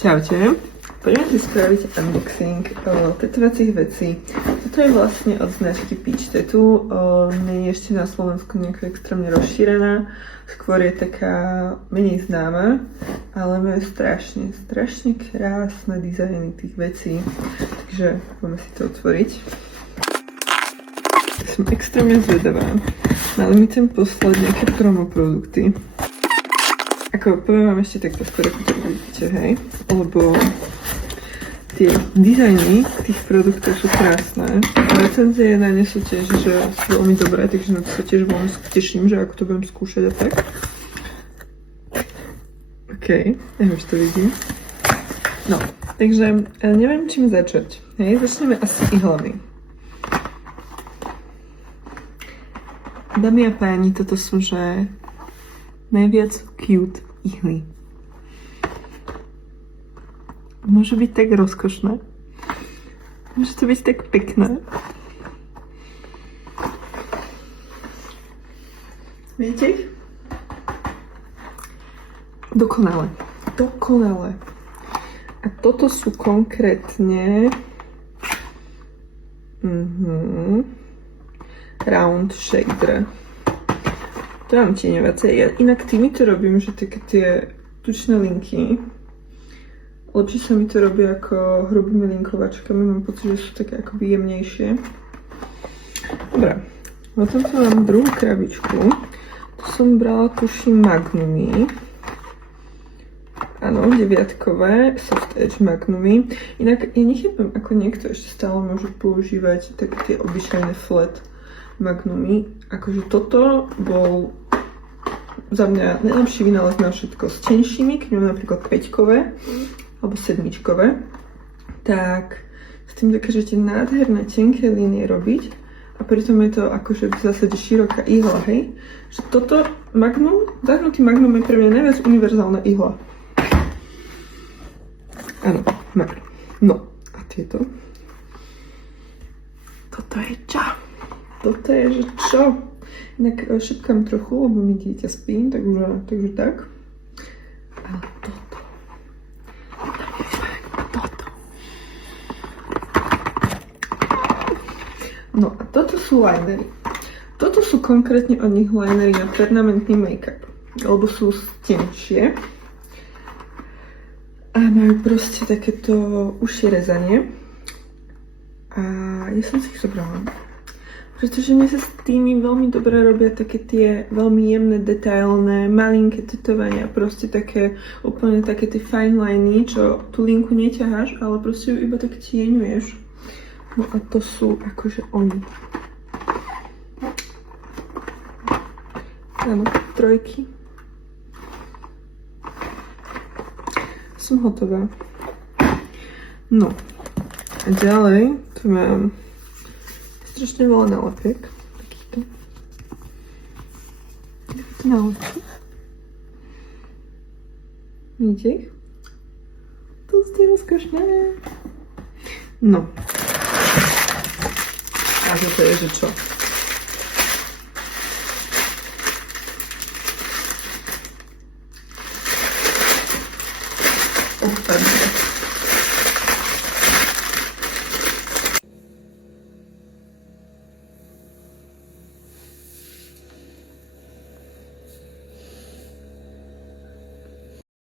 Čaute, poďme si spraviť unboxing tetovacích vecí. Toto je vlastne od značky Peach Tattoo, nie je ešte na Slovensku nejako extrémne rozšírená, skôr je taká menej známa, ale majú strašne krásne dizajny tých vecí, takže poďme si to otvoriť. Som extrémne zvedavá, ale mi chcem poslať nejaké promo produkty. Ako poviem vám ešte takto skôr, ako to vidíte, hej, lebo tie dizajny tých produktov sú krásne. Recenzie na ne sú tiež, že sú veľmi dobré, takže na to sa tiež veľmi teším, že ako to budem skúšať a tak. OK, neviem, či to vidím. No, takže neviem, čím začať. Hej, začneme asi ihlami. Dámy a páni, toto sú, že najviac cute ihly. Môže byť tak rozkošné. Môže to byť tak pekné. Vidíte ich? Dokonale. A toto sú konkrétne round shader. To mám tieňovacie. Ja inak týmito robím, že také tie tučné linky. Lepšie sa mi to robí ako hrubými linkovačkami. Mám pocit, že sú také akoby jemnejšie. Dobre. Potom tu mám druhú krabičku. Tu som brala, tuším, magnumy. Áno, 9-kové soft edge magnumy. Inak ja nechápem, ako niekto ešte stále môže používať také tie obyčajné flat magnumy. Akože toto bol za mňa najlepší vynález na všetko. S tenšími, keď mám napríklad 5-kové alebo 7-čkové, tak s tým dokážete nádherné tenké línie robiť a pritom je to akože v zásade široká ihla, hej? Že toto magnum, zahnutý magnum je pre mňa najviac univerzálna ihla. Áno, magnum. No, a tieto? Toto je čo? Toto je, že čo? Inak šepkám trochu, lebo mi dieťa spí, takže tak. Ale toto. No a toto sú linery. Toto sú konkrétne od nich linery na permanentný make-up. Lebo sú tenšie. A majú proste takéto užšie rezanie. A ja som si ich zobrala. Pretože mne sa s tými veľmi dobre robia také tie veľmi jemné, detailné, malinké tetovania, proste také, úplne také tie fine liny, čo tú linku neťaháš, ale proste ju iba tak tieňuješ. No a to sú akože oni. Áno, trojky. Som hotová. No, a ďalej tu mám strašne veľa nálepiek, takýchto. Takýto nálepky. Vidíte ich? To ste rozkošné. No. A toto je, že čo? Odpadne.